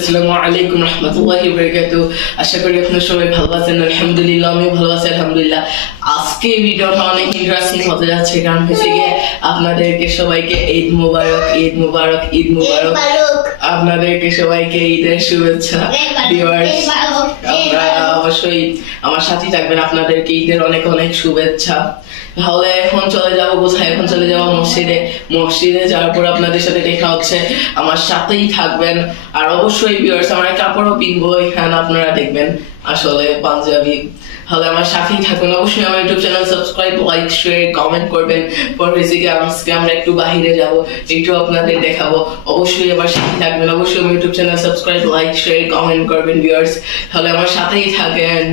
আসসালামু আলাইকুম রাহমাতুল্লাহি ওয়া বারাকাতুহু। আশা করি আপনারা সবাই ভালো আছেন। আলহামদুলিল্লাহ আমিও ভালো আছি আলহামদুলিল্লাহ। আজকে ভিডিওটা অনেক ইন্টারেস্টিং হতে যাচ্ছে, কারণ হচ্ছে গিয়ে আপনাদেরকে সবাইকে ঈদ মুবারক, ঈদ মুবারক, ঈদ মুবারক। আপনাদেরকে সবাইকে ঈদের শুভেচ্ছা। ভিউয়ার্স, আপনারা অবশ্যই আমার সাথে থাকবেন, আপনাদেরকে ঈদের অনেক অনেক শুভেচ্ছা। তাহলে এখন চলে যাব কোথায়? এখন চলে যাব মসজিদে যাওয়ার পর আপনাদের সাথে দেখা হচ্ছে। আমার সাথেই থাকবেন, আর অবশ্যই ভিউয়ার্স আমরা কাপড়ও কিনবো এখানে, আপনারা দেখবেন আসলে পাঞ্জাবি। তাহলে আমার সাথেই থাকবেন, অবশ্যই আমার YouTube channel subscribe, like, share, comment করবেন। পরবর্তীতে আজকে আমরা একটু বাইরে যাব, একটু আপনাদের দেখাবো। অবশ্যই আমার সাথে থাকবেন, অবশ্যই আমার YouTube channel subscribe, like, share, comment করবেন ভিউয়ার্স। তাহলে আমার সাথেই থাকেন।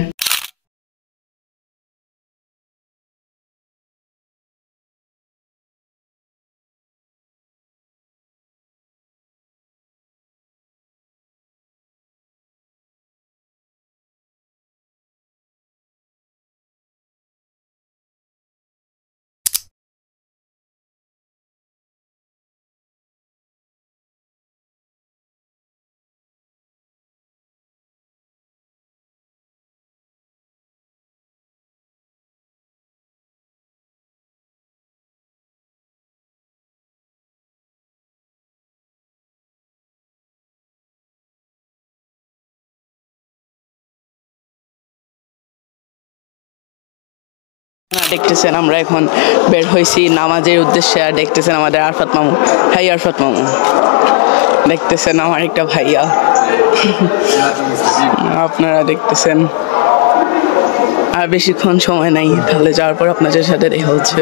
দেখতেছেন আমরা এখন বের হয়েছি নামাজের উদ্দেশ্যে, আর দেখতেছেন আমাদের আরফাত মামু। হাই আরফাত মামু, দেখতেছেন আমার একটা ভাইয়া, আপনারা দেখতেছেন। আর বেশিক্ষণ সময় নাই, তাহলে যাওয়ার পর আপনাদের সাথে দেখা হচ্ছে।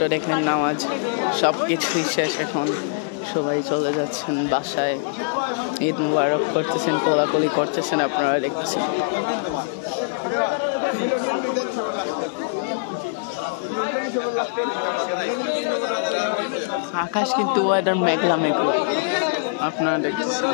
তো দেখলেন নামাজ সবকিছুই শেষ, এখন সবাই চলে যাচ্ছেন বাসায়। ঈদ মুবারক করতেছেন, কোলাকুলি করতেছেন, আপনারা দেখতেছেন। আকাশ কিন্তু ওয়েদার মেঘলা মেঘলা, আপনারা দেখতেছেন।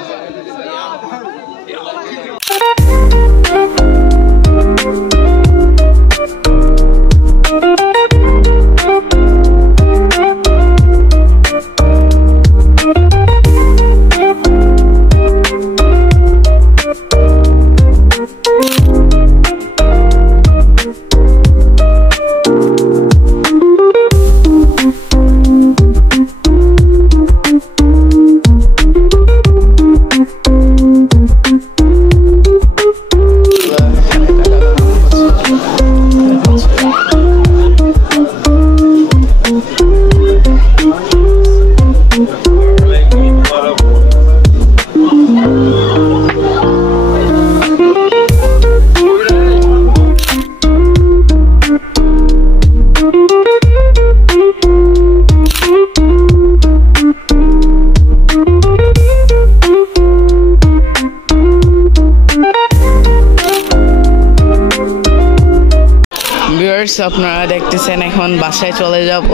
ভিউয়ার্স আপনারা দেখতেছেন এখন বাসায় চলে যাব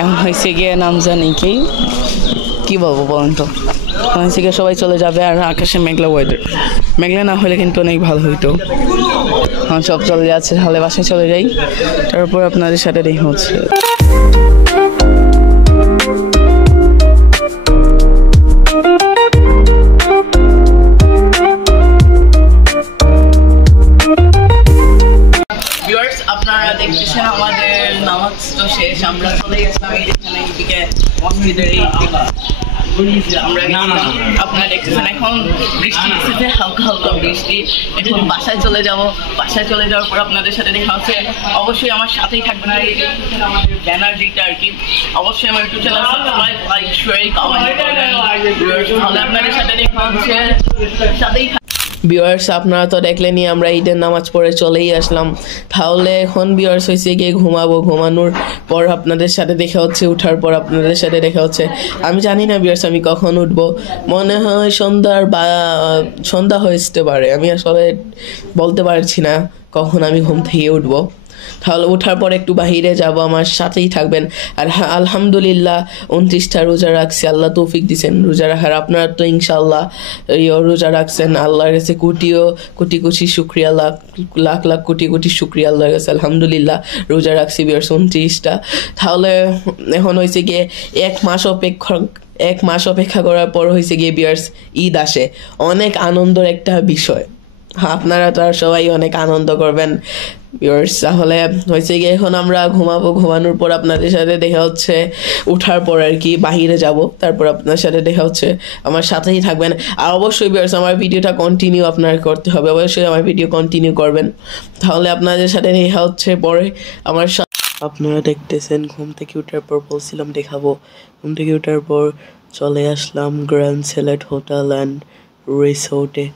এখন হয়েছে গিয়ে নাম জানি কি বলবো বলেন তো হয়েছে গিয়ে সবাই চলে যাবে আর আকাশে মেঘলা ওয়েদার মেঘলা না হলে কিন্তু অনেক ভালো হইতো এখন সব চলে যাচ্ছে তাহলে বাসায় চলে যাই তারপর আপনাদের সাথে দেখা হচ্ছে আপনারা দেখতেছেন আমাদের নামাজ তো শেষ আমরা চলে গেছিলাম এইদিকে মসজিদের আপনারা দেখতেছেন এখন বৃষ্টি এসেছে হালকা হালকা বৃষ্টি এখন বাসায় চলে যাওয়ার পর আপনাদের সাথে দেখা হচ্ছে অবশ্যই আমার সাথেই থাকবেন আর আমাদের ব্যানার যেটা আর কি অবশ্যই আমার YouTube channel subscribe like share comment করবেন তাহলে আপনাদের সাথে দেখা হচ্ছে সাথেই ভিউয়ার্স আপনারা তো দেখলেনই আমরা ঈদের নামাজ পড়ে চলেই আসলাম তাহলে এখন ভিউয়ার্স হয়েছে গিয়ে ঘুমানোর পর আপনাদের সাথে দেখা হচ্ছে ওঠার পর আপনাদের সাথে দেখা হচ্ছে আমি জানি না ভিউয়ার্স আমি কখন উঠবো মনে হয় সন্ধ্যা হতে পারে আমি আসলে বলতে পারছি না কখন আমি ঘুম থেকে উঠবো তাহলে ওঠার পর একটু বাহিরে যাব আমার সাথেই থাকবেন আর আলহামদুলিল্লাহ 29টা রোজা রাখছি আল্লাহ তৌফিক দিয়েছেন রোজা রাখার আপনারা তো ইনশাআল্লাহ রোজা রাখছেন আল্লাহর কাছে কোটি শুকরিয়া লাখ কোটি শুকরিয়া আল্লাহর কাছে আলহামদুলিল্লাহ রোজা রাখছি বিয়ার্স 29টা তাহলে এখন হয়েছে গিয়ে এক মাস অপেক্ষা করার পর হয়েছে গিয়ে বিয়ার্স ঈদ আসে অনেক আনন্দের একটা বিষয় আপনারা তো আর সবাই অনেক আনন্দ করবেন ভিউয়ার্স তাহলে হয়েছে গিয়ে এখন আমরা ঘুমানোর পর আপনাদের সাথে দেখা হচ্ছে ওঠার পর আর কি বাহিরে যাব তারপর আপনার সাথে দেখা হচ্ছে আমার সাথেই থাকবেন আর অবশ্যই ভিউয়ার্স আমার ভিডিওটা কন্টিনিউ আপনার করতে হবে অবশ্যই আমার ভিডিও কন্টিনিউ করবেন তাহলে আপনাদের সাথে দেখা হচ্ছে পরে আমার আপনারা দেখতেছেন ঘুম থেকে ওঠার পর বলছিলাম দেখাবো ঘুম থেকে ওঠার পর চলে আসলাম গ্র্যান্ড সিলেট হোটেল অ্যান্ড রিসোর্টে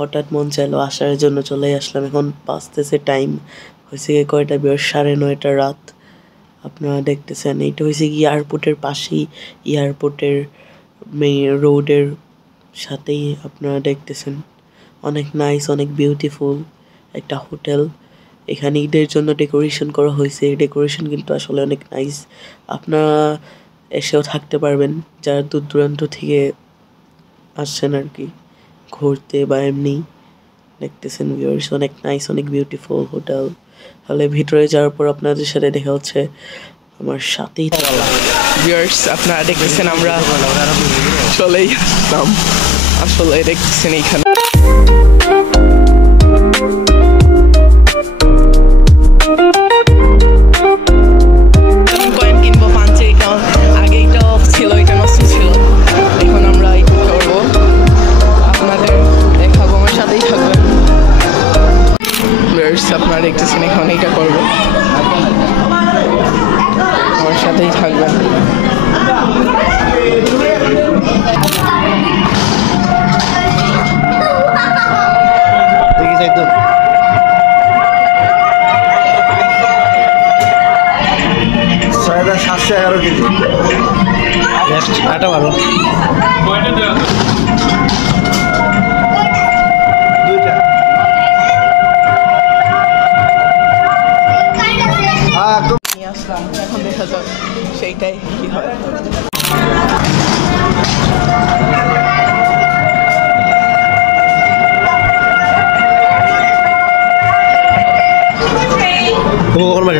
হঠাৎ মন চাইলো আসার জন্য চলে আসলাম এখন বাজতেছে টাইম হয়েছে গিয়ে কয়টা বের 9:30 রাত আপনারা দেখতেছেন এইটা হয়েছে কি এয়ারপোর্টের পাশেই এয়ারপোর্টের রোডের সাথেই আপনারা দেখতেছেন অনেক নাইস অনেক বিউটিফুল একটা হোটেল এখানে ঈদের জন্য ডেকোরেশন করা হয়েছে ডেকোরেশন কিন্তু আসলে অনেক নাইস আপনারা এসেও থাকতে পারবেন যারা দূর দূরান্ত থেকে আসছেন আর কি ঘুরতে বা এমনি দেখতেছেন ভিউয়ার্স অনেক নাইস অনেক বিউটিফুল হোটেল তাহলে ভিতরে যাওয়ার পর আপনাদের সাথে দেখা হচ্ছে আমার সাথেই ভিউয়ার্স আপনারা দেখতেছেন আমরা চলেই আসলাম আসলে দেখতেছেন এইখানে কয়েন কিনবো পাঞ্চে এটা আগে এটা অফ ছিল এটা নষ্ট ছিল এখন আমরা করবো আপনাদের দেখাবো আমার সাথেই থাকবেন আপনারা দেখতেছেন এখন এইটা করবো আমার সাথেই থাকবেন আটা ভালো এখন দেখা যাক সেইটাই কি হয়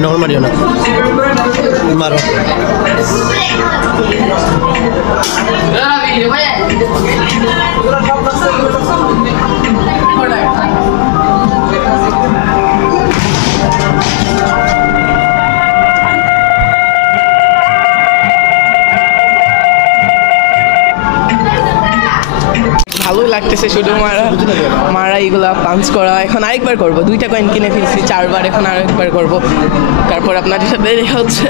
নকল মারিও না মারো ভালোই লাগতেছে শুধু মারা এগুলা পাঞ্চ করা এখন আরেকবার করবো 2টা কয়েন কিনে ফেলছি 4বার এখন আরেকবার করবো তারপর আপনাদের সাথে দেখা হচ্ছে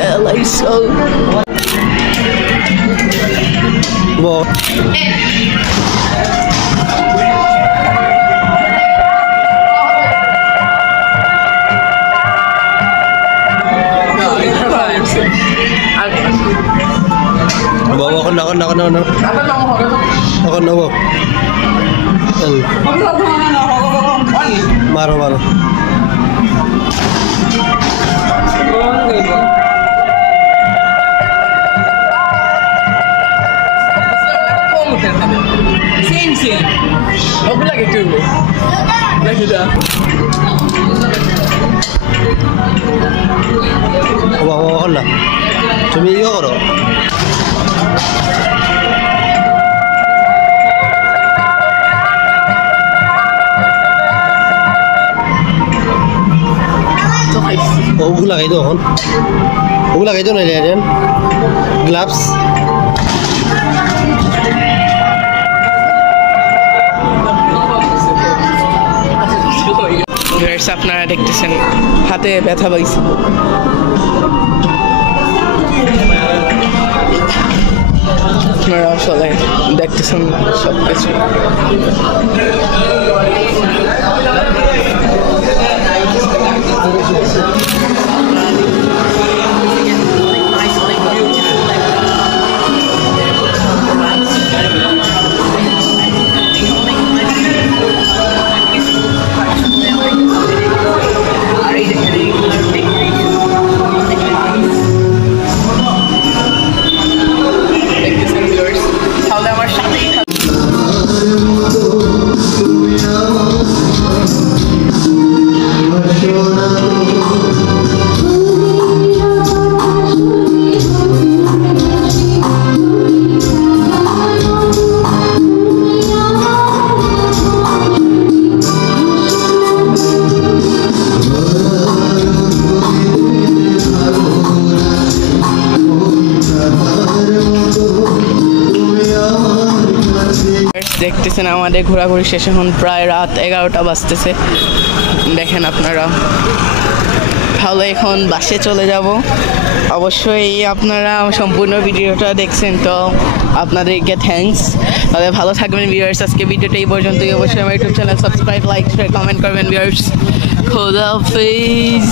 মারো দেখছেন ওগুলো লাগে একটু দেখি দা হল না তুমি ইয়ে করো ওগুলো লাগাই দাও এখন ওগুলো লাগাই দাও না রেন গ্লাভস আপনারা দেখতেছেন হাতে ব্যথা পাইছে আপনারা আসলে দেখতেছেন সব কিছু দেখতেছেন আমাদের ঘোরাঘুরি শেষ এখন প্রায় রাত 11টা বাজতেছে দেখেন আপনারা তাহলে এখন বাসে চলে যাব অবশ্যই আপনারা সম্পূর্ণ ভিডিওটা দেখছেন তো আপনাদেরকে থ্যাঙ্কস তাহলে ভালো থাকবেন ভিউয়ার্স আজকে ভিডিওটা এই পর্যন্তই অবশ্যই আমার YouTube channel subscribe like share comment করবেন ভিউয়ার্স খোদা হাফেজ